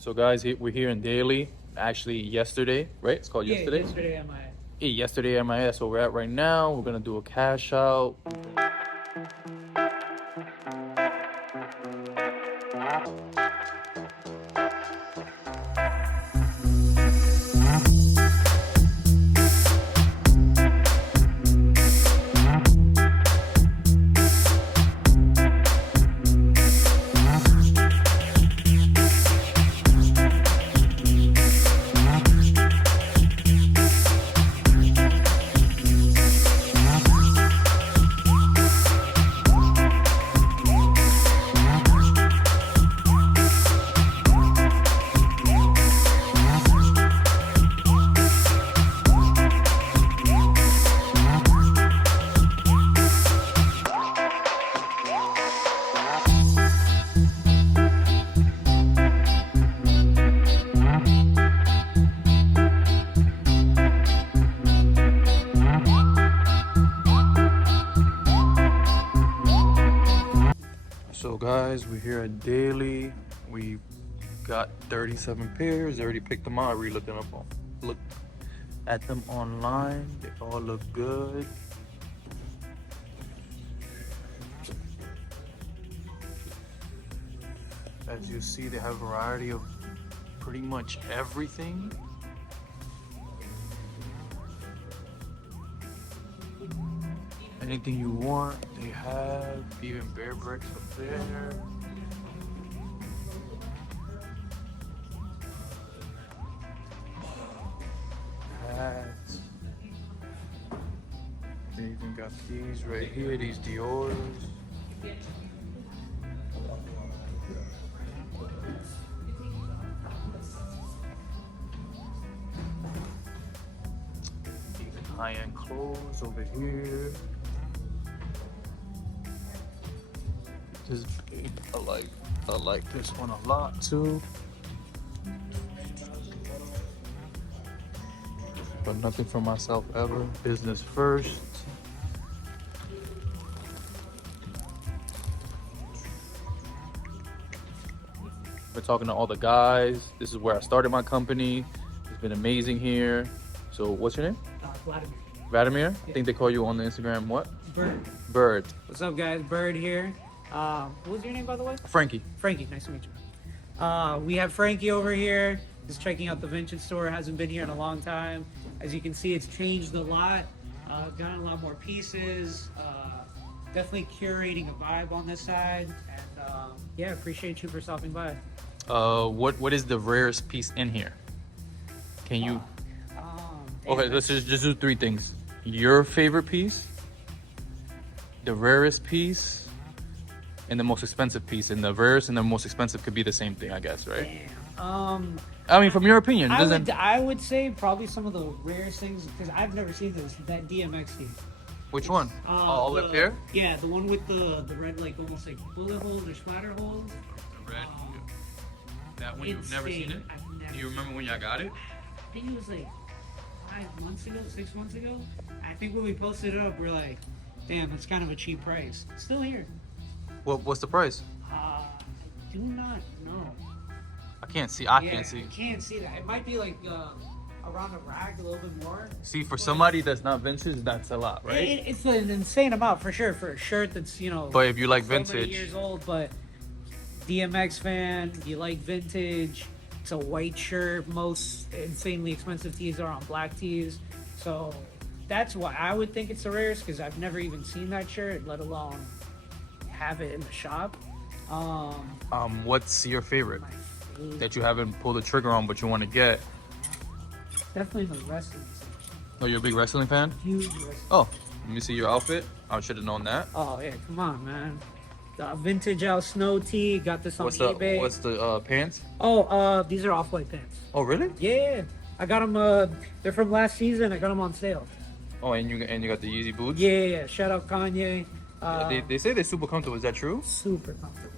So guys, we're here in Daily. Actually, yesterday, right? It's called yesterday. Yesterday at my. Yeah, yesterday at my. That's where we're at right now. We're gonna do a cash out. So guys, we're here at Daily. We got 37 pairs. I already picked them out. I already looked at them online. They all look good. As you see, they have a variety of pretty much everything. Anything you want, they have. Even bear bricks up there. Hats. They even got these right here, these Dior's. Even high-end clothes over here. This big, I like this one a lot too. But nothing for myself ever. Business first. We're talking to all the guys. This is where I started my company. It's been amazing here. So what's your name? Vladimir. Vladimir? I think they call you on the Instagram what? Bird. Bird. What's up, guys? Bird here. What was your name, by the way? Frankie. Frankie. Nice to meet you. We have Frankie over here. Just checking out the vintage store. Hasn't been here in a long time. As you can see, it's changed a lot. Gotten a lot more pieces. Definitely curating a vibe on this side. And yeah, appreciate you for stopping by. What is the rarest piece in here? Can you? Okay, let's just do three things. Your favorite piece, the rarest piece, and the most expensive piece. And the rarest and the most expensive could be the same thing, I guess, right? Damn. I mean, from your opinion, I would say probably some of the rarest things, because I've never seen this, that DMX team. Which one? All up here? Yeah, the one with the red, like almost like bullet holes or splatter holes. The red. That one, you've never seen it? Do you remember when y'all got it? I think it was like 5 months ago, 6 months ago. I think when we posted it up, we're like, damn, that's kind of a cheap price. It's still here. What's the price? I do not know. I can't see. I can't see that. It might be like around the rack a little bit more. See, for somebody that's not vintage, that's a lot, right? It's an insane amount for sure for a shirt that's, you know. But if you like so vintage, many years old, but DMX fan, you like vintage. It's a white shirt. Most insanely expensive tees are on black tees, so that's why I would think it's the rarest, because I've never even seen that shirt, let alone have it in the shop. what's your favorite that you haven't pulled the trigger on but you want to get? Definitely the wrestling section. Oh, you're a big wrestling fan? Huge wrestling. Oh, let me see your outfit. I should have known that. Oh yeah, come on, man. The vintage Al Snow tee. Got this on eBay. What's the pants? Oh, these are off-white pants. Oh, really? Yeah, I got them. They're from last season. I got them on sale. Oh, and you got the Yeezy boots? Yeah. Shout out Kanye. They say they're super comfortable. Is that true? Super comfortable.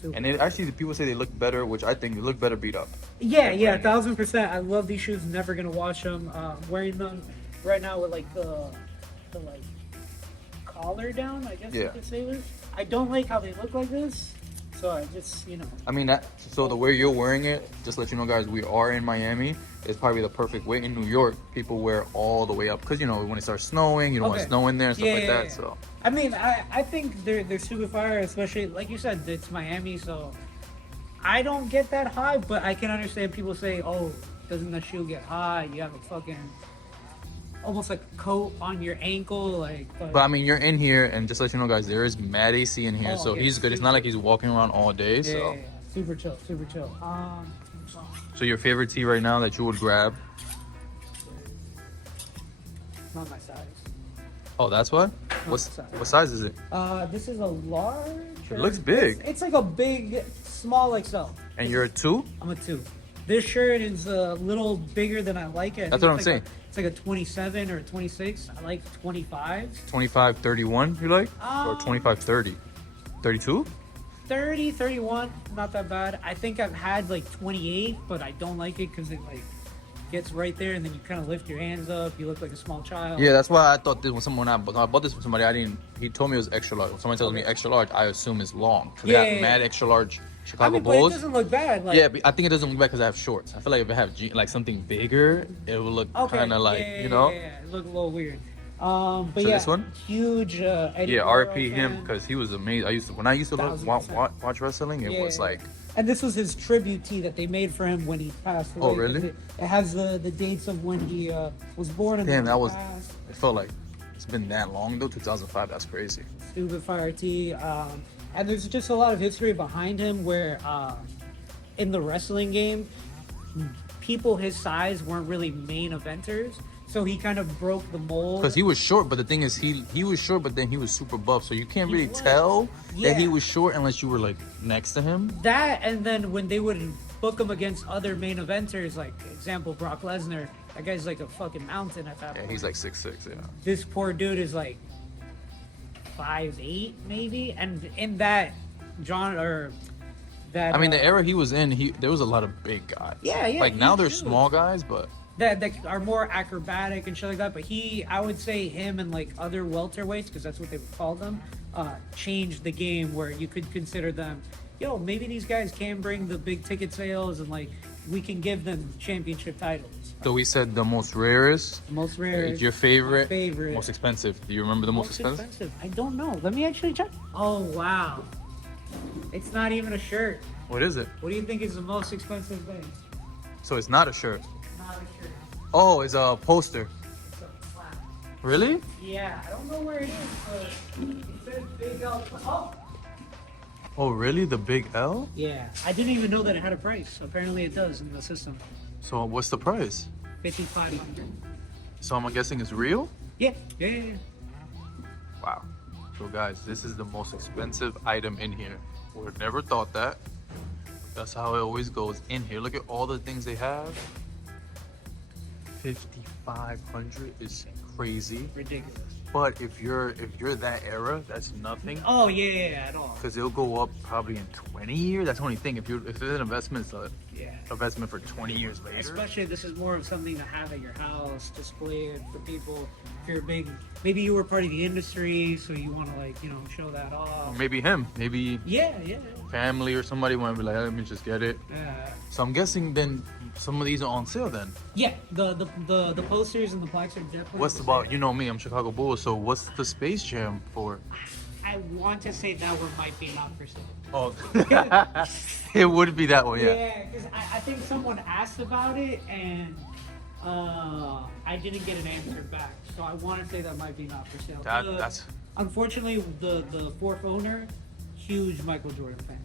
Super. And actually, the people say they look better, which I think they look better beat up. Yeah, 1000%. I love these shoes. Never gonna wash them. Wearing them right now with like the like collar down. I guess you could say this. I don't like how they look like this. So I just, you know. I mean, so the way you're wearing it, just to let you know, guys, we are in Miami. It's probably the perfect way. In New York, people wear all the way up because, you know, when it starts snowing, you don't want snow in there and stuff like that. So I mean, I think they're super fire, especially like you said, it's Miami, so I don't get that high, but I can understand people say, "Oh, doesn't the shoe get hot? You have a fucking almost like a coat on your ankle, like." But I mean, you're in here, and just to let you know, guys, there is mad AC in here, so he's good. It's not like he's walking around all day. So super chill, super chill. So your favorite tee right now that you would grab? Not my size. Oh, that's what? What size is it? This is a large. It looks big. It's like a big, small XL. And you're a 2? I'm a 2. This shirt is a little bigger than I like it. That's what I'm saying. It's like a 27 or a 26. I like 25. 25, 31, you like? Or 25, 30? 32? 30, 31, not that bad. I think I've had like 28, but I don't like it because it like gets right there and then you kind of lift your hands up. You look like a small child. Yeah, that's why I thought this when I bought this from somebody, he told me it was extra large. When somebody tells me extra large, I assume it's long. So they have mad extra large Chicago Bulls. But it doesn't look bad. Like, yeah, but I think it doesn't look bad because I have shorts. I feel like if I have like something bigger, it would look kind of like, you know? Yeah, it look a little weird. But so yeah, this one? huge Eddie RP fan. him because he was amazing. When I used to watch wrestling, it was like. And this was his tribute tee that they made for him when he passed away. Oh, really? It has the dates of when he was born. And damn, that was. passed. It felt like it's been that long though. 2005. That's crazy. Stupid fire tee. And there's just a lot of history behind him where in the wrestling game, people his size weren't really main eventers. So he kind of broke the mold. Because he was short, but the thing is, he was short, but then he was super buff. So you can't really tell that he was short unless you were like next to him. That, and then when they would book him against other main eventers, like example Brock Lesnar, that guy's like a fucking mountain at that point. Yeah, he's like 6'6", yeah. This poor dude is like 5'8", maybe, and in that genre or that. I mean, the era he was in, there was a lot of big guys. Yeah. Like now they're small guys, but. That are more acrobatic and shit like that, but I would say him and like other welterweights, because that's what they would call them, changed the game where you could consider them, maybe these guys can bring the big ticket sales and like we can give them championship titles. So we said the most rarest. The most rarest. Your favorite. Favorite. Most expensive. Do you remember the most expensive? I don't know. Let me actually check. Oh wow, it's not even a shirt. What is it? What do you think is the most expensive thing? So it's not a shirt. Not a shirt. Oh, it's a poster. It's a flat. Really? Yeah, I don't know where it is, but it says Big L. Oh, really? The big L? Yeah, I didn't even know that it had a price. Apparently it does in the system. So what's the price? $5,500. So I'm guessing it's real? Yeah. Wow. So guys, this is the most expensive item in here. Would have never thought that. That's how it always goes in here. Look at all the things they have. 5,500 is crazy. Ridiculous. But if you're that era, that's nothing. Oh yeah, at all. Because it'll go up probably in 20 years. That's the only thing. If it's an investment, it's an investment for 20 years later. Especially this is more of something to have at your house, display it for people. If you're big, maybe you were part of the industry, so you want to show that off. Or maybe him. Maybe family or somebody want to be like, let me just get it. So I'm guessing then some of these are on sale then. Yeah, the posters and the plaques are definitely. What's about, you know me, I'm Chicago Bulls, so what's the Space Jam for? I want to say that one might be not for sale. Oh, it would be that one, yeah. Yeah, because I think someone asked about it and I didn't get an answer back. So I want to say that might be not for sale. That's unfortunately the fourth owner, huge Michael Jordan fan.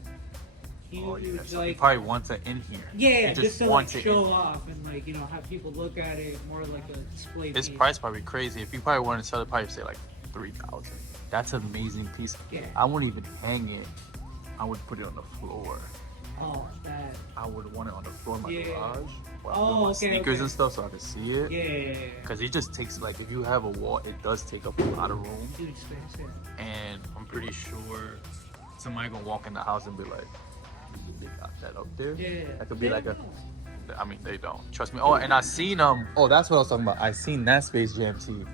Oh yeah, so he probably wants it in here. Yeah, just to show off and have people look at it more like a display piece. This price probably crazy. If you probably want to sell it, probably say like 3,000. That's an amazing piece. Yeah. I wouldn't even hang it. I would put it on the floor. Oh, that. I would want it on the floor in my garage. Well, my sneakers and stuff, so I can see it. Yeah. Because it just takes if you have a wall, it does take up a lot of room. Huge space, yeah. And I'm pretty sure somebody gonna walk in the house and be like, they got that up there. Yeah. That could be I mean, they don't. Trust me. Oh, and I seen oh, that's what I was talking about. I seen that Space Jam tee.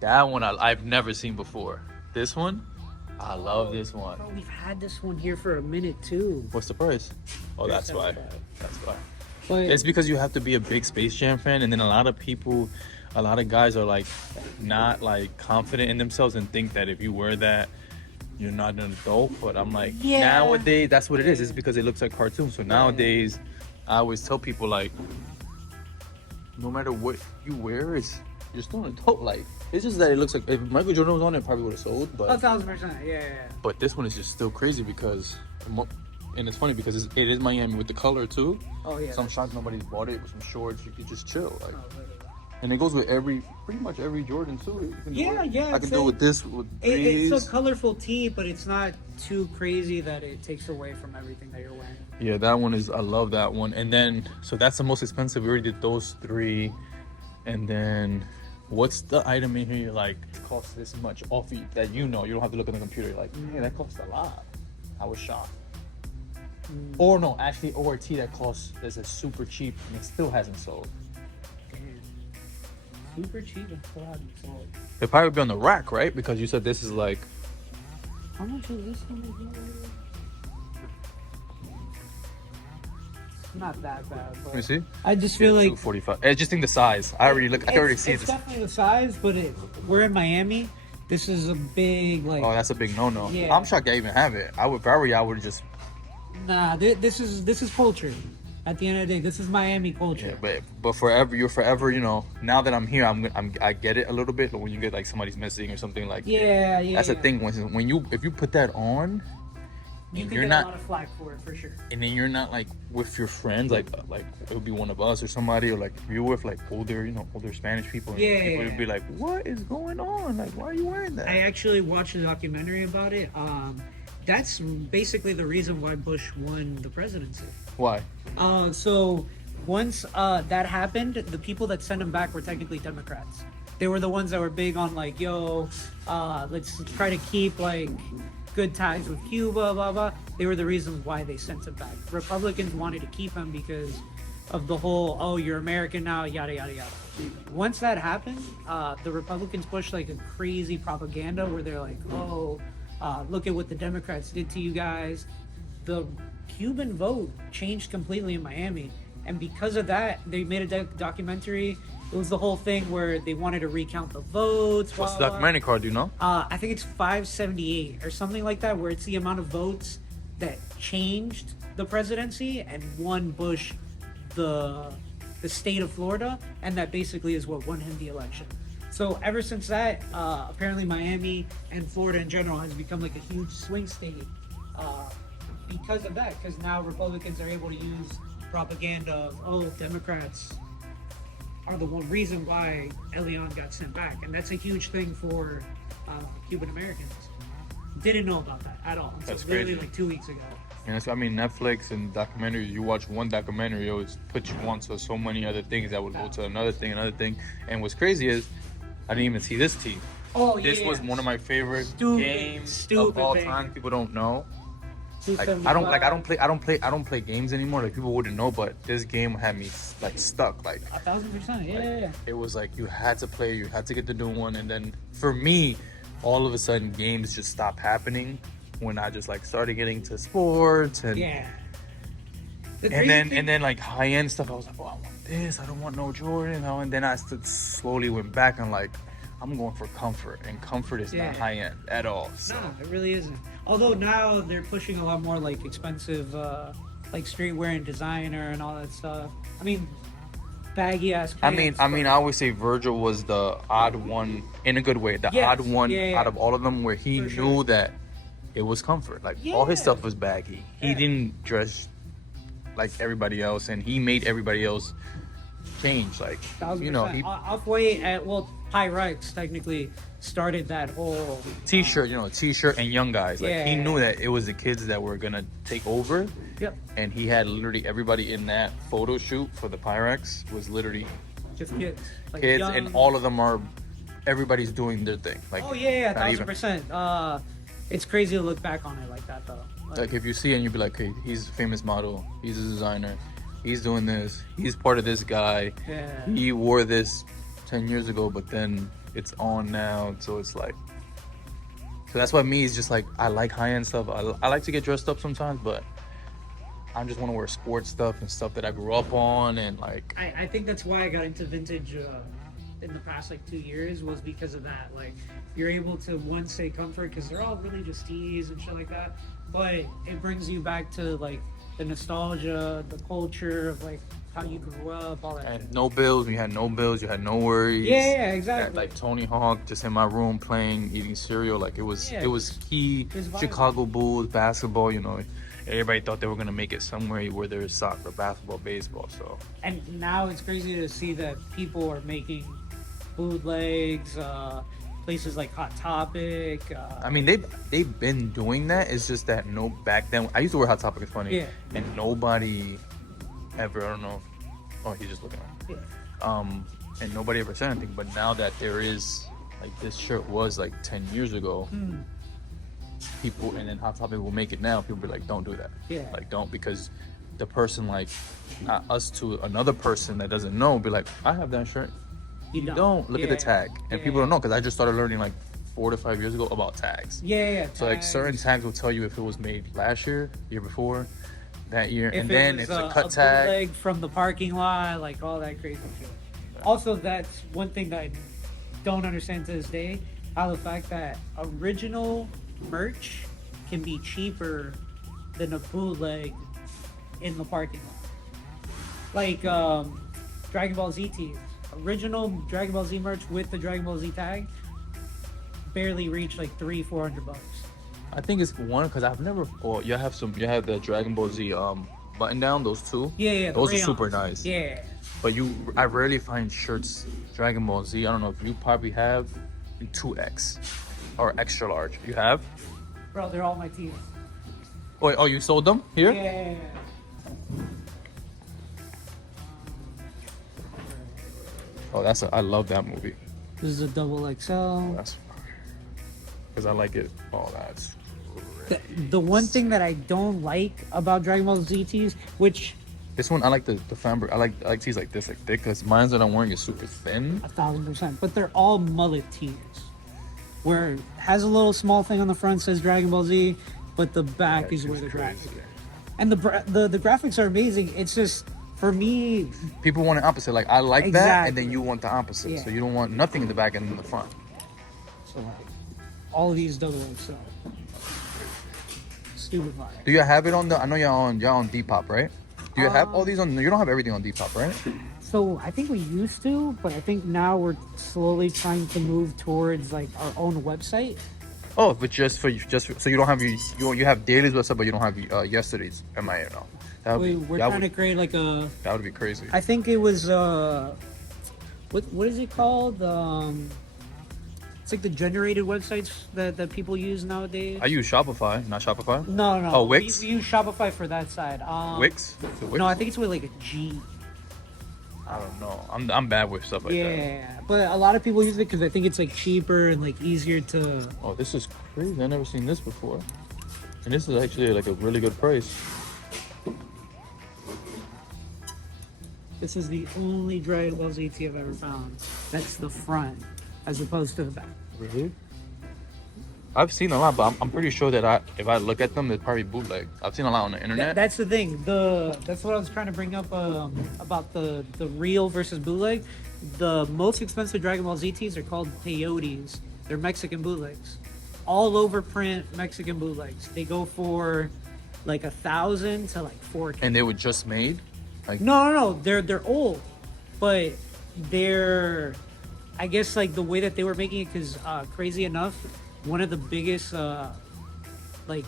That one I've never seen before. This one, I love this one. Bro, we've had this one here for a minute too. What's the price? Oh, that's why. 375. That's why. But It's because you have to be a big Space Jam fan, and then a lot of people, a lot of guys are like not like confident in themselves and think that if you wear that, you're not an adult. But I'm like, Yeah. nowadays that's what it is. It's because it looks like cartoons. So nowadays, I always tell people like, no matter what you wear, you're still an adult. Like, it's just that it looks like if Michael Jordan was on it, probably would have sold. But 1,000%. Yeah. but this one is just still crazy because, and it's funny because it is Miami with the color too. Oh yeah. So I'm shocked nobody's bought it with some shorts. You could just chill, like, Oh, literally. and it goes with pretty much every Jordan too. You can do Yeah, it. yeah, I can do it with this, with It's these. a colorful tee, but it's not too crazy that it takes away from everything that you're wearing. Yeah, that one is. I love that one. And then, so that's the most expensive. We already did those three. And then, what's the item in here? You're like, it costs this much off you that you know. You don't have to look at the computer. You're like, hey, that costs a lot. I was shocked. Or no, actually, ORT that costs is a super cheap and it still hasn't sold. Damn. Super cheap and still haven't sold. It'd probably be on the rack, right? Because you said this is like, How much is this one? It's not that bad, but let me see. I just feel like 245. I just think the size. I already look. I can already see it's this. definitely the size, but we're in Miami. This is a big like. Oh, that's a big no-no. Yeah. I'm shocked I even have it. I would, if I were you, I would just. Nah, this is culture. At the end of the day, this is Miami culture. Yeah, but forever, you're forever. You know, now that I'm here, I get it a little bit. But when you get like somebody's missing or something like, Yeah. that's the thing. When you put that on, You and can you're get not, a lot of flack for it for sure. and then you're not like with your friends, like it would be one of us or somebody, or like if you're with like older Spanish people, and Yeah, people yeah, would be like, what is going on? Like, why are you wearing that? I actually watched a documentary about it. That's basically the reason why Bush won the presidency. Why? So once that happened, the people that sent him back were technically Democrats. They were the ones that were big on like, yo, let's try to keep like good ties with Cuba, blah blah. They were the reasons why they sent him back. Republicans wanted to keep him because of the whole, oh, you're American now, yada yada yada. Once that happened, the Republicans pushed like a crazy propaganda where they're like, oh, look at what the Democrats did to you guys. The Cuban vote changed completely in Miami, and because of that, they made a documentary. It was the whole thing where they wanted to recount the votes. What's the documentary called? Do you know? I think it's 578 or something like that, where it's the amount of votes that changed the presidency and won Bush the state of Florida, and that basically is what won him the election. So ever since that, apparently Miami and Florida in general has become like a huge swing state because of that. Because now Republicans are able to use propaganda of, oh, Democrats are the one reason why Elian got sent back, and that's a huge thing for Cuban Americans. Didn't know about that at all until That's literally crazy. like 2 weeks ago. Yeah, so I mean, Netflix and documentaries, you watch one documentary, it always put you on to so many other things that would go to another thing. And what's crazy is, I didn't even see this team. Oh, This yeah. was one of my favorite Stupid, games stupid of all thing. time. People don't know. Like, 275. I don't play games anymore. Like, people wouldn't know, but this game had me like stuck. Like, 1,000%. Yeah. it was like you had to play, you had to get the new one, and then for me, all of a sudden games just stopped happening when I just like started getting to sports and Yeah. The and crazy then thing- and then like high end stuff. I was like, oh, I want this. I don't want no Jordan. And then I slowly went back and like, I'm going for comfort, and comfort is Yeah. not high end at all. So. No, it really isn't. Although now they're pushing a lot more like expensive, like streetwear and designer and all that stuff. I mean, baggy ass. I mean, I always say Virgil was the odd one in a good way. The Yes, odd one yeah. out of all of them, where he For knew sure. that it was comfort. Like all his Yeah. stuff was baggy. He Yeah. didn't dress like everybody else, and he made everybody else change. Like 1,000%. you know, he Off-White Pyrex technically started that whole t-shirt, t-shirt and young guys. Like he Yeah. knew that it was the kids that were gonna take over. Yep. And he had literally everybody in that photo shoot for the Pyrex was literally Just kids. Like kids, young- and all of them are. Everybody's doing their thing. Like Oh yeah, not even- 1,000%. It's crazy to look back on it like that though. Like if you see it and you be like, hey, he's a famous model, he's a designer, he's doing this, he's part of this guy. Yeah. He wore this 10 years ago, but then it's on now, so it's like So that's why me is just like, I like high-end stuff. I like to get dressed up sometimes, but I just want to wear sports stuff and stuff that I grew up on, and like. I think that's why I got into vintage in the past like 2 years, was because of that. Like, you're able to, one, say comfort because they're all really just tees and shit like that, but it brings you back to like the nostalgia, the culture of like how you grew up, all that. And no bills. You had no bills. You had no worries. Yeah, exactly. Like Tony Hawk, just in my room playing, eating cereal. Like it was key. It was vibe. Chicago Bulls basketball. You know, everybody thought they were gonna make it somewhere where there's soccer, basketball, baseball. So. And now it's crazy to see that people are making bootlegs. Places like Hot Topic. I mean, they've been doing that. It's just that back then I used to wear Hot Topic. It's funny. Yeah. And nobody ever. I don't know. Oh, he's just looking at me. Yeah. And nobody ever said anything. But now that there is, like, this shirt was like 10 years ago. People, and then Hot Topic will make it now. People be like, don't do that. Yeah. Like, don't, because the person, like, us to another person that doesn't know, be like, I have that shirt. You don't. Look at the tag. And people don't know, because I just started learning like 4 to 5 years ago about tags. Yeah. So like certain tags will tell you if it was made last year, year before, that year, and then it's a cut tag. Bootleg from the parking lot, like all that crazy shit. Also, that's one thing that I don't understand to this day, how the fact that original merch can be cheaper than a bootleg in the parking lot. Like Dragon Ball Z tees. Original Dragon Ball Z merch with the Dragon Ball Z tag barely reached like $300-400. I think it's one, because I've never. Oh, you have the Dragon Ball Z button down. Those two. Yeah. Those are super nice. Yeah. But I rarely find shirts Dragon Ball Z. I don't know if you probably have 2X or extra large. You have? Bro, they're all my tees. Oh, you sold them here? Yeah. Oh, I love that movie. This is a double XL. That's because I like it. Oh, that's the one thing that I don't like about Dragon Ball Z tees, which this one I like the fabric. I like tees like this, like thick, because mine that I'm wearing is super thin. 1000%, but they're all mullet tees, where it has a little small thing on the front says Dragon Ball Z, but the back is where the graphics are. And the graphics are amazing. It's just, for me, people want the opposite. Like, I like that, and then you want the opposite. Yeah. So you don't want nothing in the back and in the front. So like, all of these double XL. Stupid fire. Do you have it on the? I know you're on Depop, right? Do you have all these on? You don't have everything on Depop, right? So I think we used to, but I think now we're slowly trying to move towards like our own website. Oh, but just so you don't have you have Daily's website, but you don't have yesterday's MIA now. We're trying to create like a. That would be crazy. I think it was what is it called? It's like the generated websites that people use nowadays. I use Shopify, not Shopify. No. Oh, Wix. We use Shopify for that side. Wix? Is it Wix? No, I think it's with like a G. I don't know. I'm bad with stuff like that. Yeah, but a lot of people use it because I think it's like cheaper and like easier to. Oh, this is crazy. I've never seen this before. And this is actually like a really good price. This is the only Dragon Ball Z tee I've ever found. That's the front, as opposed to the back. Really? I've seen a lot, but I'm pretty sure that if I look at them, it's probably bootleg. I've seen a lot on the internet. That's the thing. That's what I was trying to bring up about the real versus bootleg. The most expensive Dragon Ball Z tees are called peyotes. They're Mexican bootlegs, all over print Mexican bootlegs. They go for like 1,000 to like 4K. And they were just made. Like No. They're old, but they're, I guess, like the way that they were making it. Because crazy enough, one of the biggest like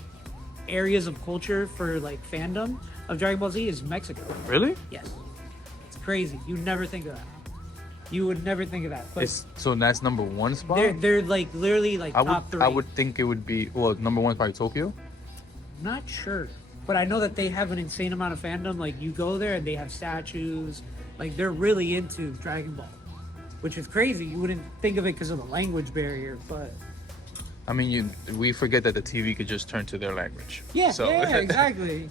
areas of culture for like fandom of Dragon Ball Z is Mexico. Really? Yes, it's crazy. You never think of that. You would never think of that. But so that's number one spot. they're like literally like top 3. I would think it would be number one is probably Tokyo. Not sure, but I know that they have an insane amount of fandom. Like, you go there and they have statues. Like, they're really into Dragon Ball, which is crazy. You wouldn't think of it because of the language barrier, but I mean, we forget that the TV could just turn to their language. yeah, So. yeah, exactly.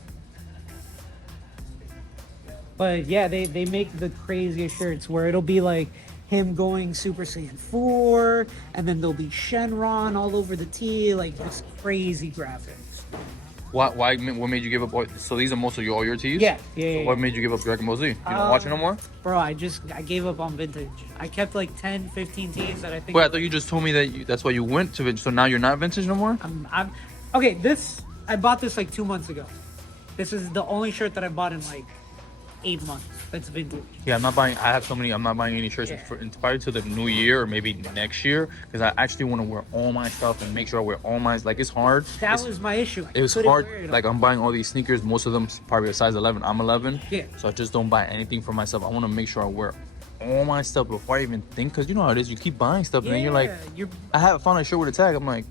But yeah, they make the craziest shirts where it'll be like him going Super Saiyan 4, and then there'll be Shenron all over the tee, like just crazy graphics. What made you give up? So these are most of all your tees? Yeah, So what made you give up Dragon Ball Z? You don't watch it no more? Bro, I gave up on vintage. I kept like 10, 15 tees that I think. Wait, I thought you just told me that that's why you went to vintage. So now you're not vintage no more? Okay, I bought this like 2 months ago. This is the only shirt that I bought in like 8 months. That's vintage. Yeah, I'm not buying. I have so many. I'm not buying any shirts inspired to the new year or maybe next year because I actually want to wear all my stuff and make sure I wear all my. Like it's hard. That was my issue. It was hard. Like I'm buying all these sneakers. Most of them probably a size 11. I'm 11. Yeah. So I just don't buy anything for myself. I want to make sure I wear all my stuff before I even think. Because you know how it is. You keep buying stuff and then you're like, I have found a shirt with a tag. I'm like,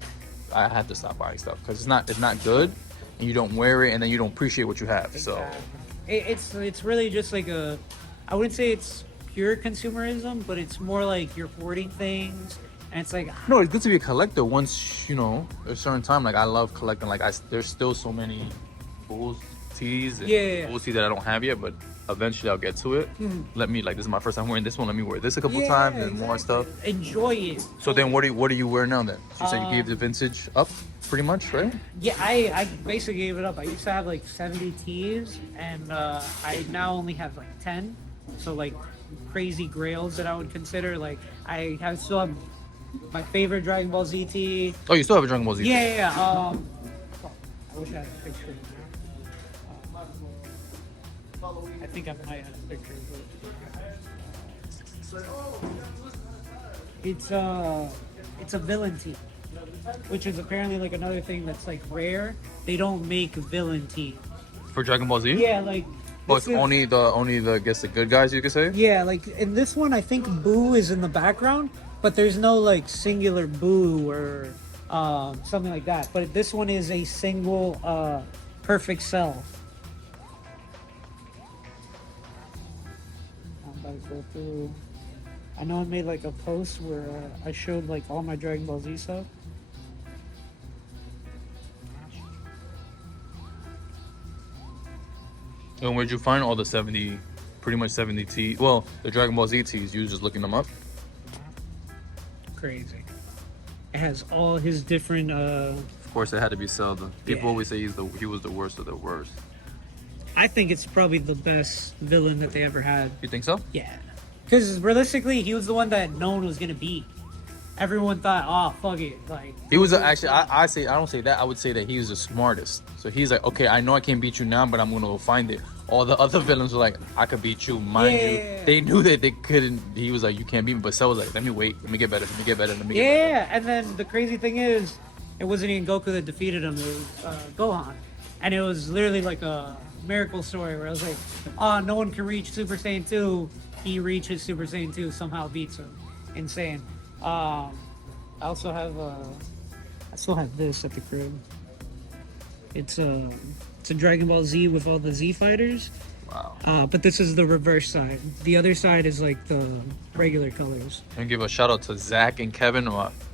I have to stop buying stuff because it's not good, and you don't wear it, and then you don't appreciate what you have. Exactly. So it's really just like I wouldn't say it's pure consumerism, but it's more like you're hoarding things, and it's like no, it's good to be a collector once you know a certain time. Like I love collecting. Like there's still so many Bulls tees and Bulls tees that I don't have yet, but eventually I'll get to it. Let me this is my first time wearing this one. Let me wear this a couple times and more stuff. Enjoy it. So then, what do you wear now then? You said you gave the vintage up, pretty much, right? Yeah, I basically gave it up. I used to have like 70 tees, and I now only have like 10. So like crazy grails that I would consider. Like I still have my favorite Dragon Ball Z tee. Oh, you still have a Dragon Ball Z? Yeah. I wish I had a picture. I think I might have a picture. It's a villain tee, which is apparently like another thing that's like rare. They don't make villain tee for Dragon Ball Z. Yeah, like. Oh, it's only the I guess the good guys you could say. Yeah, like in this one, I think Boo is in the background, but there's no like singular Boo or something like that. But this one is a single perfect cell. I'm about to go through. I know I made like a post where I showed like all my Dragon Ball Z stuff. And where'd you find all the 70, pretty much 70 tees? Well, the Dragon Ball Z tees. You was just looking them up. Crazy. It has all his different. Of course, it had to be Zelda. People always say he was the worst of the worst. I think it's probably the best villain that they ever had. You think so? Yeah. Because realistically, he was the one that no one was gonna beat. Everyone thought, oh fuck it, like he was actually. I don't say that. I would say that he was the smartest. So he's like, okay, I know I can't beat you now, but I'm gonna go find it. All the other villains were like, I could beat you, mind you. They knew that they couldn't. He was like, you can't beat me. But Cell was like, let me wait, let me get better, let me get better, let me get better. Yeah, and then the crazy thing is, it wasn't even Goku that defeated him. It was Gohan, and it was literally like a miracle story where I was like, oh, no one can reach Super Saiyan 2. He reaches Super Saiyan 2, somehow beats him. Insane. I also have I still have this at the crib. It's a Dragon Ball Z with all the Z fighters. Wow. But this is the reverse side. The other side is like the regular colors. And give a shout out to Zach and Kevin,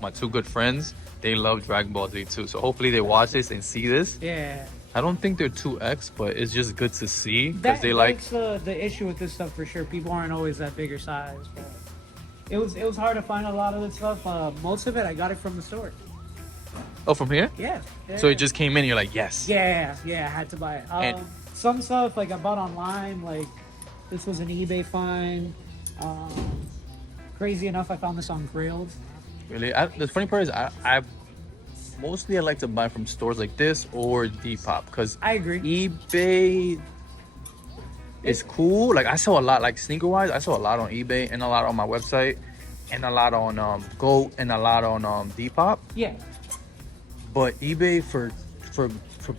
my two good friends. They love Dragon Ball Z too. So hopefully they watch this and see this. Yeah. I don't think they're 2X, but it's just good to see because that's the issue with this stuff for sure. People aren't always that bigger size, but it was hard to find a lot of this stuff. Most of it I got it from the store. Oh, from here? Yeah. So it just came in. You're like, yes. Yeah. I had to buy it. Some stuff like I bought online, like this was an eBay find. Crazy enough, I found this on Grailed. Really? The funny part is I mostly I like to buy from stores like this or Depop because I agree. eBay is cool. Like I saw a lot, like sneaker wise, I saw a lot on eBay and a lot on my website and a lot on Goat and a lot on Depop. Yeah. But eBay for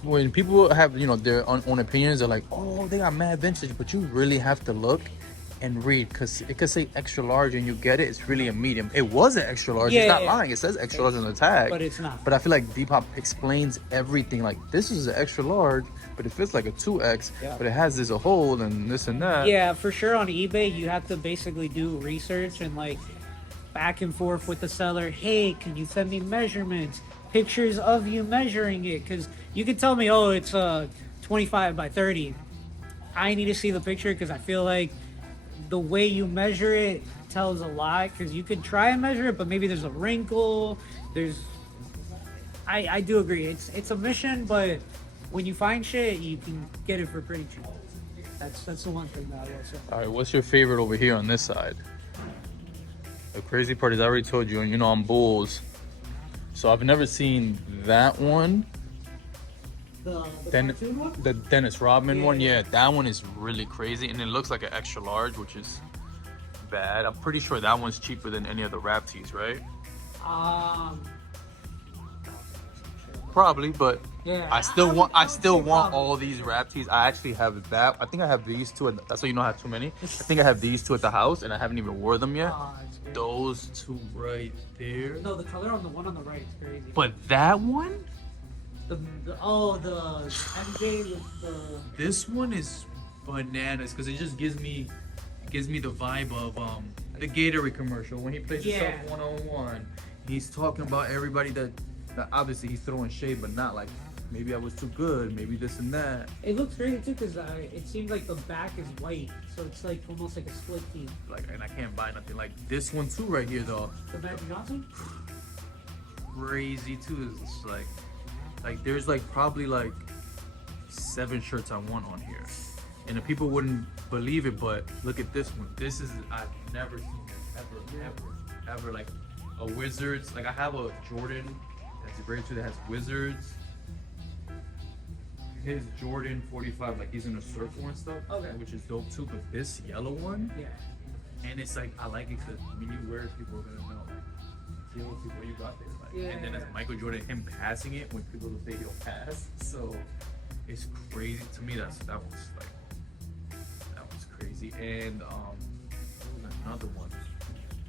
when people have their own opinions, they're like, oh, they got mad vintage, but you really have to look and read because it could say extra large and you get it. It's really a medium. It was an extra large. It's not lying. It says extra large on the tag, but it's not. But I feel like Depop explains everything. Like this is an extra large, but it fits like a 2X, but it has this a hole and this and that. Yeah, for sure. On eBay, you have to basically do research and like back and forth with the seller. Hey, can you send me measurements, pictures of you measuring it? Because you can tell me, oh, it's 25 by 30. I need to see the picture because I feel like the way you measure it tells a lot because you could try and measure it, but maybe there's a wrinkle. I do agree. It's a mission, but when you find shit, you can get it for pretty cheap. That's the one thing that I will say. All right, what's your favorite over here on this side? The crazy part is I already told you, and you know I'm Bulls, so I've never seen that one. The cartoon one? The Dennis Rodman one, Yeah. yeah, that one is really crazy, and it looks like an extra large, which is bad. I'm pretty sure that one's cheaper than any of the rap tees, right? Probably, but Yeah, I still I want would say probably. all these rap tees. I actually have that. I think I have these two. That's why you know I have too many. I think I have these two at the house, and I haven't even wore them yet. It's great. Those two right there. No, the color on the one on the right is crazy. But that one, The MJ with the this one is bananas because it just gives me the vibe of the Gatorade commercial when he plays himself Yeah. one-on-one. He's talking about everybody that obviously he's throwing shade, but not like maybe I was too good, maybe this and that. It looks crazy too because it seems like the back is white, so it's like almost like a split team. Like, and I can't buy nothing like this one too right here though. The Magic Johnson? Crazy too. It's like there's like probably like 7 shirts I want on here, and the people wouldn't believe it, but look at this one. This is I've never seen this ever like a Wizards. Like I have a Jordan that's a grade 2 that has Wizards. His Jordan 45, like he's in a circle and stuff, Okay. which is dope too. But this yellow one, Yeah. and it's like I like it because when you wear it, people are gonna know. Like, yo, what you got there? Like, Yeah, and then as Michael Jordan, him passing it when people will say he'll pass. So it's crazy to me. That was crazy. And what was another one?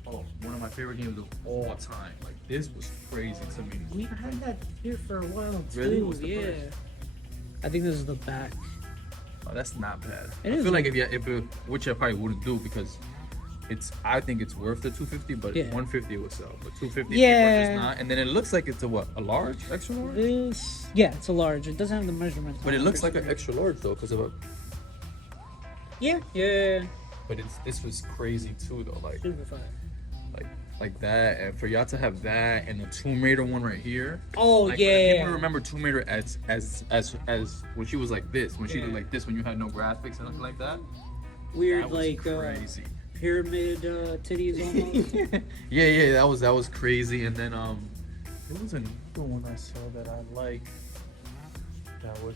Oh, one of my favorite games of all time. Like this was crazy to me. We've had that here for a while too. Really? What's the Yeah. first? I think this is the back. Oh, that's not bad. It I is feel like like- which I probably wouldn't do because I think it's worth the 250, but Yeah. 150 would sell. But 250 Yeah. is not. And then it looks like it's a what? A large, extra large? It's a large. It doesn't have the measurements. But it looks like an 100%. extra large though, because of a. Yeah. But this was crazy too though, Super fire. like that, and for y'all to have that and the Tomb Raider one right here. Oh Like, yeah. People remember Tomb Raider as when she was like this, when she Yeah. did like this, when you had no graphics and nothing like that. Weird That was like crazy. pyramid titties almost. yeah, that was crazy. And then there was another one I saw that I liked. That was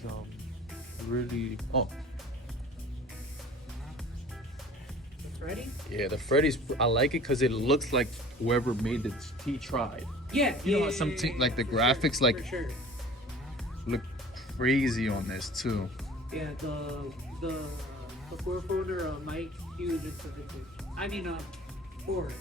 really Ready? yeah, the Freddy's. I like it because it looks like whoever made it, he tried. Yeah. You know, like the graphics like For sure. look crazy on this too. Yeah, the fourth owner, Mike, huge into vintage. I mean, Ford.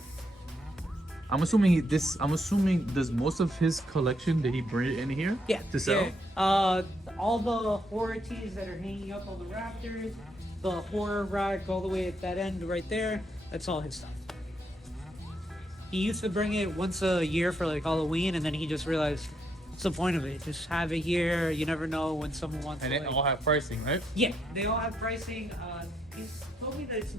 I'm assuming does most of his collection did he bring it in here? Yeah. To sell? Yeah. All the horror tees that are hanging up on the rafters, the horror rack all the way at that end right there. That's all his stuff. He used to bring it once a year for like Halloween, and then he just realized, what's the point of it? Just have it here. You never know when someone wants And to. they like- all have pricing, right? Yeah, they all have pricing. He's told me that it's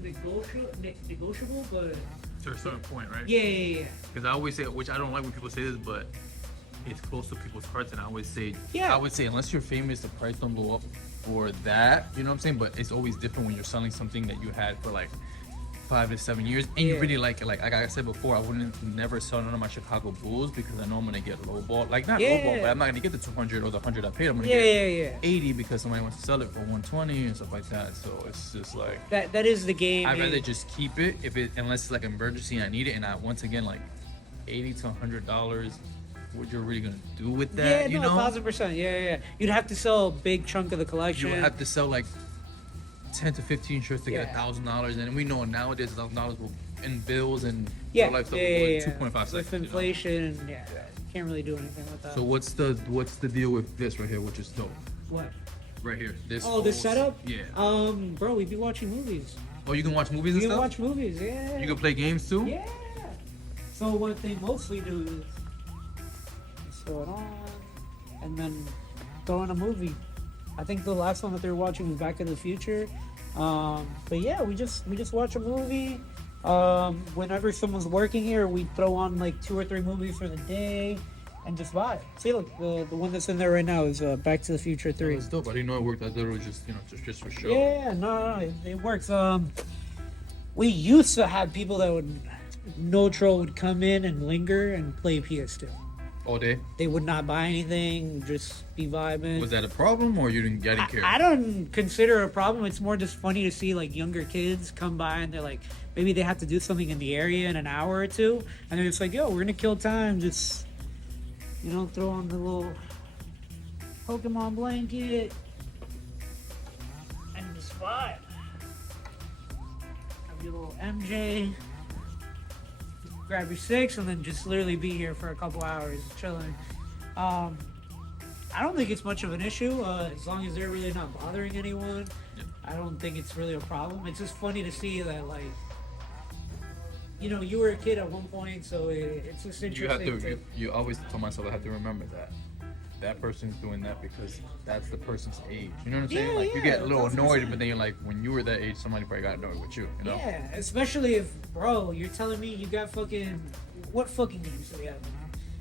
negotiable, but To a certain point, right? yeah. Because I always say, which I don't like when people say this, but it's close to people's hearts, and I always say, Yeah. I would say unless you're famous, the price don't go up for that. You know what I'm saying? But it's always different when you're selling something that you had for like 5 to 7 years, and you Yeah. really like it. Like I said before, I wouldn't never sell none of my Chicago Bulls because I know I'm gonna get lowball. Like not Yeah. lowball, but I'm not gonna get the 200 or the 100 I paid. I'm gonna Yeah, get yeah. 80 because somebody wants to sell it for 120 and stuff like that. So it's just like That is the game. I'd rather just keep it unless it's like an emergency and I need it. And once again, like $80 to $100, what you're really gonna do with that? Yeah, You no, know, 1000%. Yeah. You'd have to sell a big chunk of the collection. you would have to sell like 10 to 15 shirts to get Yeah. $1,000, and we know nowadays $1,000 will in bills and yeah, all life stuff yeah, will go in yeah. 2.5 seconds. With you know? inflation, yeah, can't really do anything with that. So what's the deal with this right here, which is dope? What? Right here, this. Oh, this whole- setup? Yeah. Bro, we be watching movies. Oh, you can watch movies We and can stuff. watch movies, yeah. You can play games too. Yeah. So what they mostly do is just throw it on and then throw in a movie. I think the last one that they were watching was Back in the Future. But yeah, we just watch a movie. Whenever someone's working here, we throw on like 2 or 3 movies for the day and just vibe. See, look, the one that's in there right now is Back to the Future 3. That's dope. I didn't know it worked. I thought it was just, just for show. Yeah, no, it works. We used to have people that would, no troll, would come in and linger and play PS2. All day? They would not buy anything, just be vibing. Was that a problem, or you didn't care? I don't consider it a problem. It's more just funny to see like younger kids come by and they're like, maybe they have to do something in the area in an hour or two, and they're just like, yo, we're gonna kill time, just, throw on the little Pokemon blanket and just vibe. Have your little MJ, grab your 6, and then just literally be here for a couple hours chilling. I don't think it's much of an issue as long as they're really not bothering anyone. Yeah. I don't think it's really a problem. It's just funny to see that, like, you were a kid at one point, so it's just interesting. You always tell myself I have to remember that person's doing that because that's the person's age. You know what I'm saying? Like, you get a little annoyed, but then you're like, when you were that age, somebody probably got annoyed with you. Yeah, especially if, bro, you're telling me you got fucking, what fucking games do we have?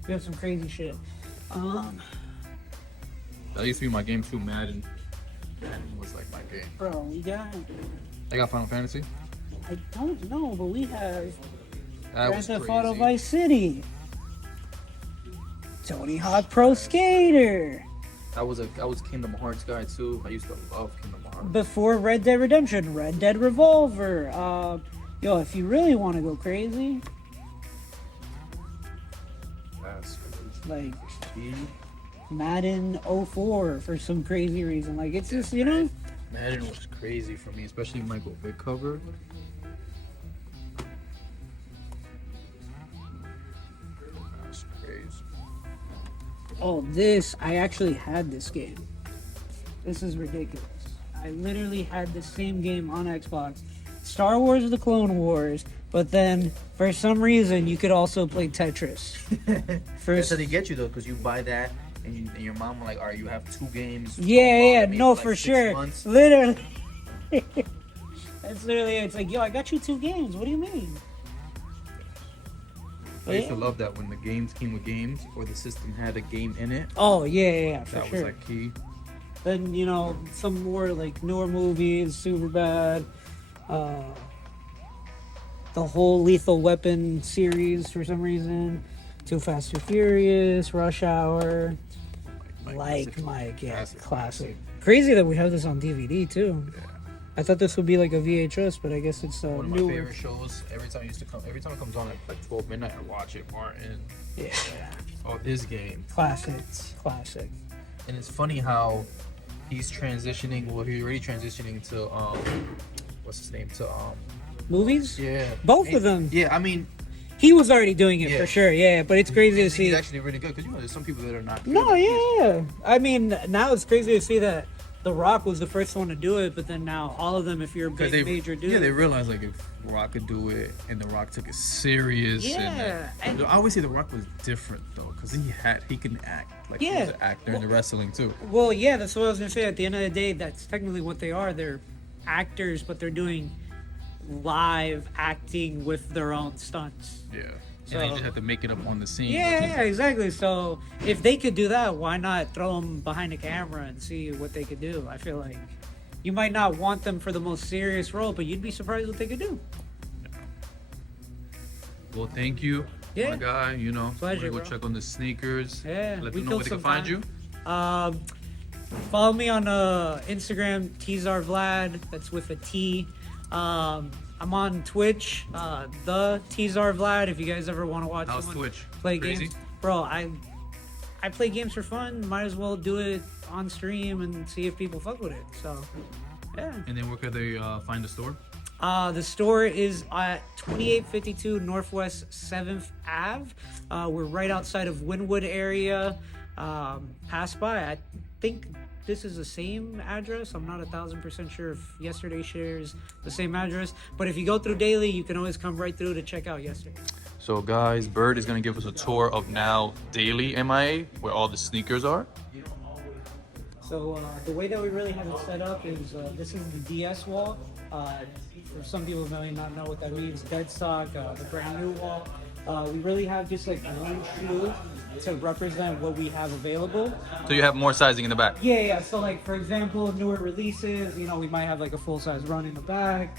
We have some crazy shit. That used to be my game too. Madden was like my game. Bro, we got. I got Final Fantasy. I don't know, but we have That Grand was Theft crazy. Auto Vice City, Tony Hawk Pro Skater. I was Kingdom Hearts guy too. I used to love Kingdom Hearts. Before Red Dead Redemption, Red Dead Revolver. Yo, if you really want to go crazy, That's crazy. like Madden 04 for some crazy reason. Like, it's just, Madden was crazy for me, especially Michael Vick cover. That's crazy. Oh, I actually had this game. This is ridiculous. I literally had the same game on Xbox. Star Wars: The Clone Wars, but then for some reason you could also play Tetris. That's how they get you though, because you buy that and your mom like, all right, you have 2 games. Yeah, maybe no, like for 6 sure. months. Literally. That's literally it. It's like, yo, I got you 2 games. What do you mean? I used to love that when the games came with games, or the system had a game in it. Oh, yeah, for That sure. was like key. Then, some more like newer movies, Superbad, the whole Lethal Weapon series for some reason, Too Fast, Too Furious, Rush Hour, Mike, yeah, classic. Crazy that we have this on DVD too. Yeah. I thought this would be like a VHS, but I guess it's One of my newer. favorite shows. Every time it comes on at like 12 midnight, I watch it. Martin. Yeah, Oh, his game. classic. And it's funny how he's transitioning. Well, he's already transitioning to what's his name? To Movies? yeah. Both of them. Yeah, I mean, He was already doing it Yeah. for sure, yeah, but it's crazy to he's see. actually really good because there's some people that are not. Good No, at yeah. I mean, now it's crazy to see that The Rock was the first one to do it, but then now all of them, if you're a big They, major dude. yeah, they realized like if Rock could do it, and The Rock took it serious. Yeah, and I always say The Rock was different though, because he can act like he was Yeah. an actor in the wrestling too. Well, yeah, that's what I was gonna say. At the end of the day, that's technically what they are. They're actors, but they're doing live acting with their own stunts. Yeah, So- and they just have to make it up on the scene. Yeah, exactly. So if they could do that, why not throw them behind the camera and see what they could do? I feel like you might not want them for the most serious role, but you'd be surprised what they could do. Well, thank you, Yeah. my guy. Pleasure, I'm gonna go bro. check on the sneakers. Yeah, Let we them know where killed they can some find time. you. Follow me on Instagram, Tzar Vlad. That's with a T. I'm on Twitch, the Tzar Vlad. If you guys ever want to watch How's someone Twitch? play Crazy? games, bro, I play games for fun. Might as well do it on stream and see if people fuck with it. So, yeah. And then where could they find the store? The store is at 2852 Northwest 7th Ave. We're right outside of Wynwood area. Pass by. I think this is the same address. I'm not 1,000% sure if yesterday shares the same address. But if you go through Daily, you can always come right through to check out yesterday. So guys, Bird is gonna give us a tour of now Daily MIA, where all the sneakers are. So the way that we really have it set up is this is the DS wall. For some people who may not know what that means, dead stock, the brand new wall. We really have just like one shoe to represent what we have available. So you have more sizing in the back. Yeah. So like for example, newer releases, we might have like a full size run in the back.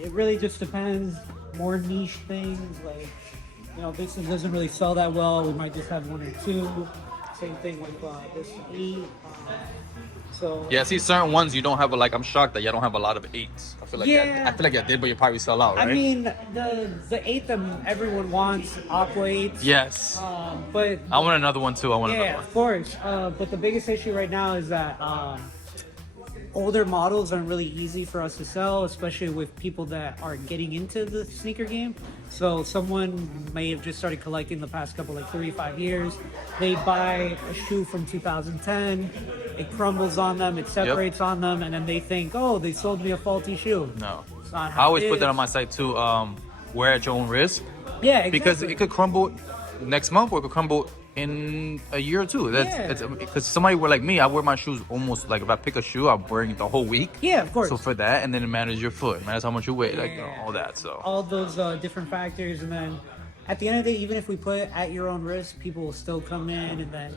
It really just depends. More niche things like this doesn't really sell that well. We might just have one or two. Same thing with this 8. So Yeah, see certain ones you don't have I'm shocked that you don't have a lot of 8s. I feel like I feel like you did, but you probably sell out, right? I mean the 8 that everyone wants, Aqua 8s. Yes. But I want another one too. I want another one. of course. But the biggest issue right now is that older models aren't really easy for us to sell, especially with people that are getting into the sneaker game. So someone may have just started collecting the past couple, like 3-5 years. They buy a shoe from 2010, it crumbles on them, it separates on them, and then they think, oh, they sold me a faulty shoe. No. It's not I how always it put that is. on my site too. Wear at your own risk. Yeah, exactly. Because it could crumble next month or it could crumble in a year or two. That's because somebody like me, I wear my shoes almost like if I pick a shoe, I'm wearing it the whole week. Yeah, of course. So for that, and then it matters your foot, it matters how much you weigh, like all that. So all those different factors, and then at the end of the day, even if we put it at your own risk, people will still come in, and then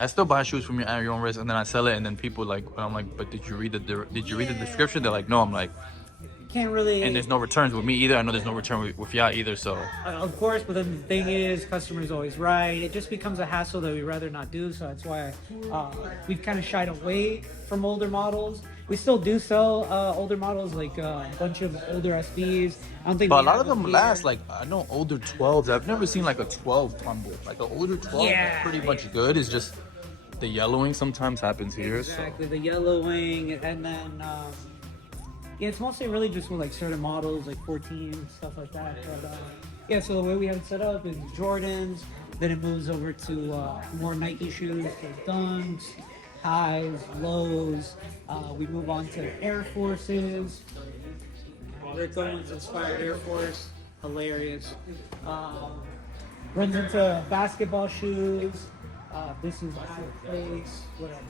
I still buy shoes from you at your own risk, and then I sell it, and then people when I'm like, but did you read the description? They're like, no. I'm like, can't really. and there's no returns with me either. I know there's no return with y'all either. So Of course, but then the thing is, customers always right. It just becomes a hassle that we'd rather not do. So that's why we've kind of shied away from older models. We still do sell older models, like a bunch of older SBs. I don't think. but a lot of them last. Like I know older 12s. I've never seen like a 12 tumble. Like an older 12 is pretty much good. It's just the yellowing sometimes happens here. Exactly, the yellowing, and then it's mostly really just with like certain models, like 14 stuff like that. But so the way we have it set up is Jordans. Then it moves over to more Nike shoes, so Dunks, highs, lows. We move on to Air Forces. Rick Owens inspired Air Force, hilarious. Runs into basketball shoes. This is out of place. Whatever.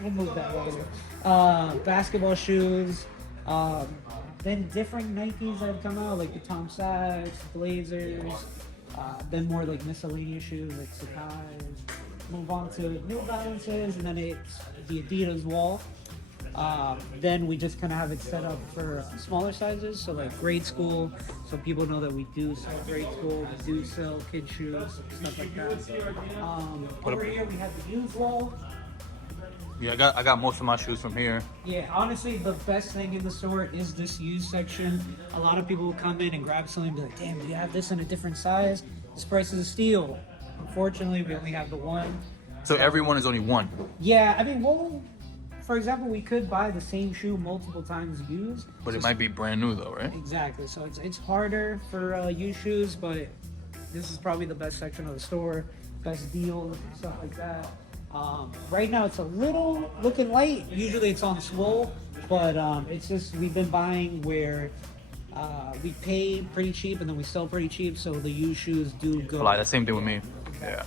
We'll move that later. Basketball shoes. Then different Nikes that have come out, like the Tom Sachs, Blazers. Then more like miscellaneous shoes, like Sacai's. Move on to New Balances, and then it's the Adidas wall. Then we just kind of have it set up for smaller sizes, so like grade school, so people know that we do sell grade school, we do sell kid shoes, stuff like that. Over here we have the used wall. Yeah, I got most of my shoes from here. Yeah, honestly, the best thing in the store is this used section. A lot of people will come in and grab something and be like, damn, do you have this in a different size? This price is a steal. Unfortunately, we only have the one. So everyone is only one. Yeah, I mean, for example, we could buy the same shoe multiple times used. But it might be brand new though, right? Exactly. So it's harder for used shoes, but this is probably the best section of the store. Best deals, stuff like that. Right now it's a little looking light. Usually it's on swole, but it's just we've been buying where we pay pretty cheap and then we sell pretty cheap, so the used shoes do go. Like the same thing with me. Yeah.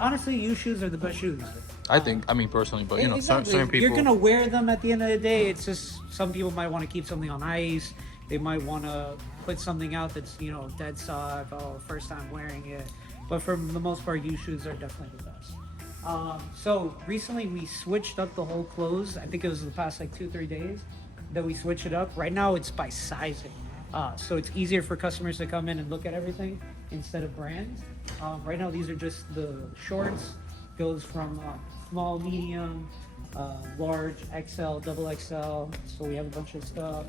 Honestly, used shoes are the best shoes. I mean personally, but Exactly. certain people. You're gonna wear them at the end of the day. It's just some people might want to keep something on ice. They might want to put something out that's dead stock. Oh, first time wearing it. But for the most part, used shoes are definitely the best. So recently we switched up the whole clothes. I think it was the past like 2-3 days that we switched it up. Right now it's by sizing. So it's easier for customers to come in and look at everything instead of brands. Right now these are just the shorts. Goes from small, medium, large, XL, double XL. So we have a bunch of stuff.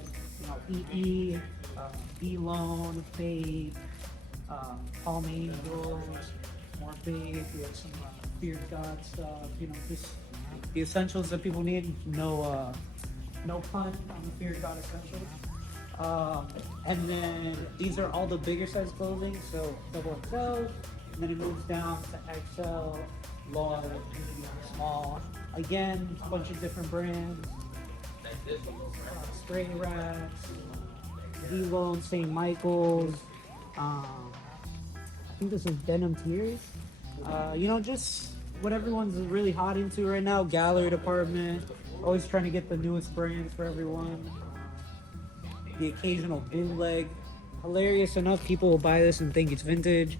EE, B-Lone, Fade, Palm Angels, more big. We have some Fear God stuff. Just the essentials that people need. No pun on the Fear God essentials. And then these are all the bigger size clothing. So double XL, and then it moves down to XL, large, medium, small. Again, a bunch of different brands. Spray racks, D-Lone, St. Michael's. I think this is Denim Tears. Just what everyone's really hot into right now. Gallery department, always trying to get the newest brands for everyone. the occasional bootleg. Hilarious enough, people will buy this and think it's vintage.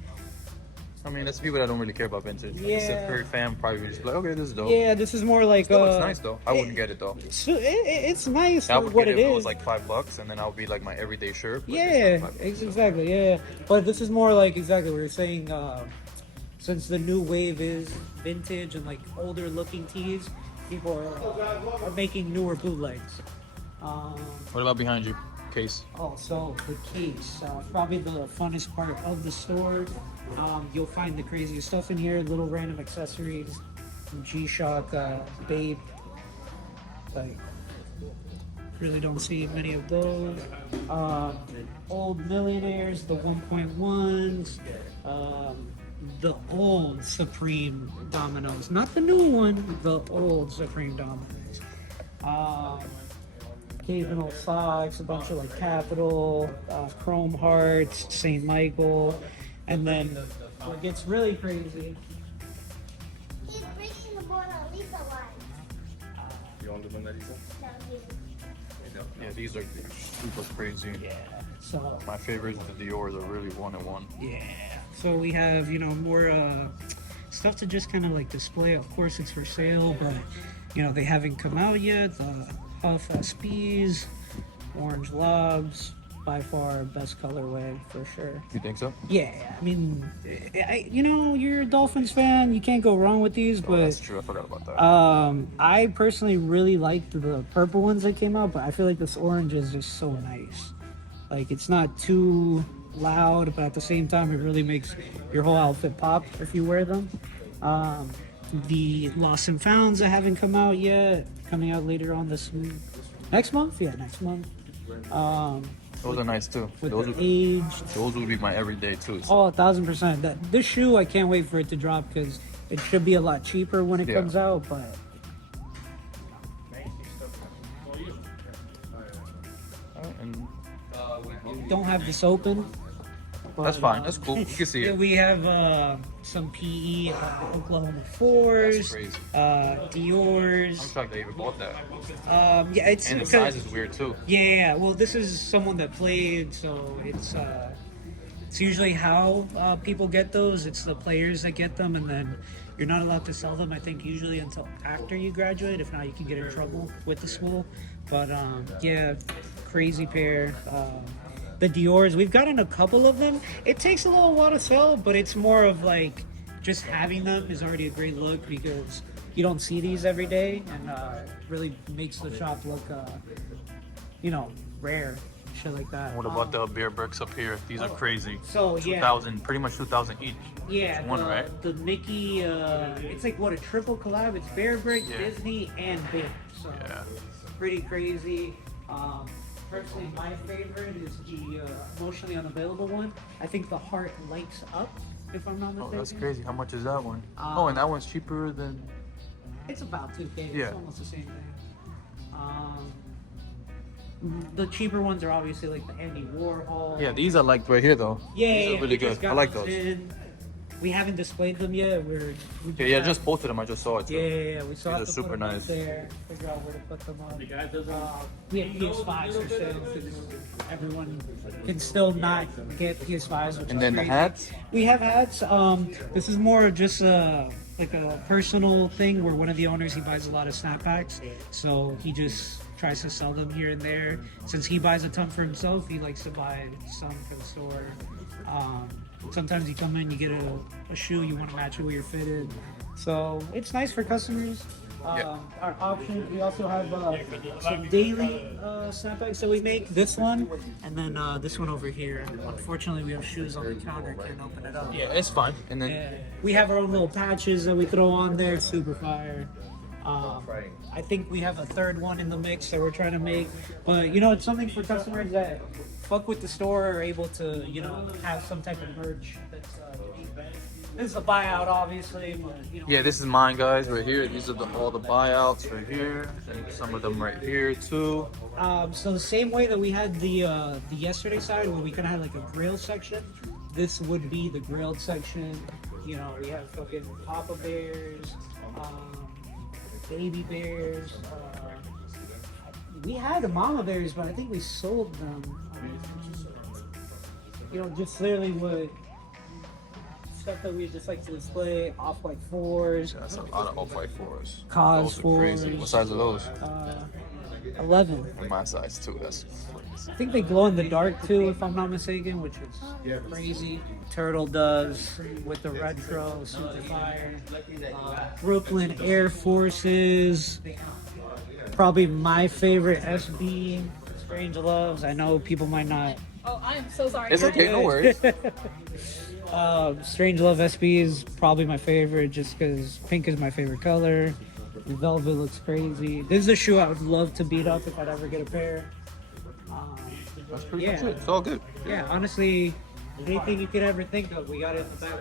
I mean, that's people that don't really care about vintage. Like a Sneaker fan probably just be like, okay, this is dope. Yeah, this is more like. Still looks nice though. I wouldn't get it though. So it's nice I for would what get it it if is. it was like $5, and then I'll be like my everyday shirt. But Yeah, it's not $5. exactly. Yeah, but this is more like exactly what we were saying. Since the new wave is vintage and like older looking tees, people are making newer bootlegs. What about behind you? Case. Oh, so the case, probably the funnest part of the store. You'll find the craziest stuff in here, little random accessories, G-Shock, Babe. Like, really don't see many of those. Old millionaires, the 1.1s, the old Supreme Dominoes, not the new one, the old Supreme Dominoes. Occasional socks, a bunch of like Capital, Chrome Hearts, St. Michael, and then what gets really crazy. He's bringing the Mona Lisa one. You want the Mona Lisa? No, Yeah, these are super crazy. Yeah. So My favorite is the Dior's are really one in one. yeah. So we have more stuff to just kind of like display. Of course, it's for sale, but they haven't come out yet. The Huff SBs, Orange Lobs, by far best colorway for sure. You think so? Yeah, I mean, you're a Dolphins fan. You can't go wrong with these, Oh, that's but true. I forgot about that. I personally really liked the purple ones that came out, but I feel like this orange is just so nice. Like, it's not too loud, but at the same time, it really makes your whole outfit pop if you wear them. The Lost and Founds that haven't come out yet, coming out later on next month. Yeah, next month. Those are nice too. With Those the would, aged. those would be my everyday too. So. Oh, 1,000%. This shoe, I can't wait for it to drop because it should be a lot cheaper when it Yeah. comes out. But And don't have this open. that's But, fine. That's cool. You can see yeah, it. we have some PE Oklahoma That's 4s, crazy. Dior's. I'm shocked they even bought that. Yeah, it's And the size is weird too. Yeah, well, this is someone that played, so it's usually how people get those. It's the players that get them, and then you're not allowed to sell them. I think usually until after you graduate. If not, you can get in trouble with the school. But yeah, crazy pair. The Dior's, we've gotten a couple of them. It takes a little while to sell, but it's more of like just having them is already a great look because you don't see these every day, and really makes the shop look, rare, shit like that. What about the beer bricks up here? These are crazy. So yeah, 2,000, pretty much 2,000 each. yeah, One, right? the Mickey, it's like what, a triple collab. It's Bear Brick, Yeah. Disney, and Big. So Yeah. pretty crazy. Personally, my favorite is the emotionally unavailable one. I think the heart lights up, if I'm not Oh, mistaken. that's crazy. How much is that one? Oh, and that one's cheaper than. It's about 2K. Yeah. It's almost the same thing. The cheaper ones are obviously like the Andy Warhol. Yeah, these are like right here though. Yeah, these yeah, are really we just good. I got like those those. in. We haven't displayed them yet. Yeah, have- just both of them. I just saw it too. Yeah, we still These have are to super put them up nice. there. Figure out where to put them up. We have PS5s for sale because everyone can still not get PS5s. Which And is then the crazy. hats. We have hats. This is more just like a personal thing where one of the owners, he buys a lot of snapbacks, so he just tries to sell them here and there. Since he buys a ton for himself, he likes to buy some for the store. Sometimes you come in, you get a shoe, you want to match it with your fitted. So it's nice for customers. Yeah. Our options, we also have some daily snapbacks that we make. This one, and then this one over here. Unfortunately, we have shoes on the counter, can't open it up. Yeah, it's fine. And then Yeah. We have our own little patches that we throw on there, super fire. I think we have a third one in the mix that we're trying to make. But, it's something for customers that fuck with the store are able to, have some type of merch that's unique. This is a buyout, obviously, but, yeah, this is mine, guys, right here. These are all the buyouts right here, and some of them right here too. So the same way that we had the yesterday side where we kind of had like a grill section, this would be the grilled section. We have fucking Papa Bears, Baby Bears, We had mama bears, but I think we sold them. Just literally would stuff that we just like to display. Off-white 4s, That's a lot of off-white 4s. Cos Those are crazy. 4s. What size are those? 11. And my size too. That's crazy. I think they glow in the dark too, if I'm not mistaken, which is crazy. Turtle does with the retro super fire. Brooklyn Air Forces. Probably my favorite SB. Strange Loves. I know people might not. Oh, I am so sorry. It's okay, no worries. Strange Love SB is probably my favorite just because pink is my favorite color. Velvet looks crazy. This is a shoe I would love to beat up if I'd ever get a pair. That's pretty Yeah. much it. It's all good. Yeah, honestly, anything you could ever think of, we got it in the back.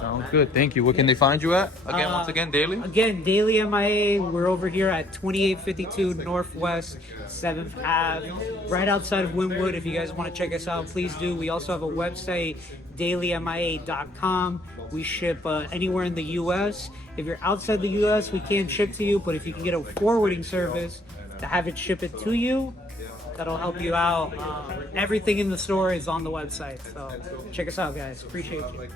Sounds good. Thank you. Where can they find you at? Again, once again, daily? Again, Daily MIA. We're over here at 2852 Northwest 7th Ave, right outside of Wynwood. If you guys want to check us out, please do. We also have a website, dailymia.com. We ship anywhere in the U.S. If you're outside the U.S., we can't ship to you, but if you can get a forwarding service to have it ship it to you, that'll help you out. Everything in the store is on the website, so check us out, guys. Appreciate you.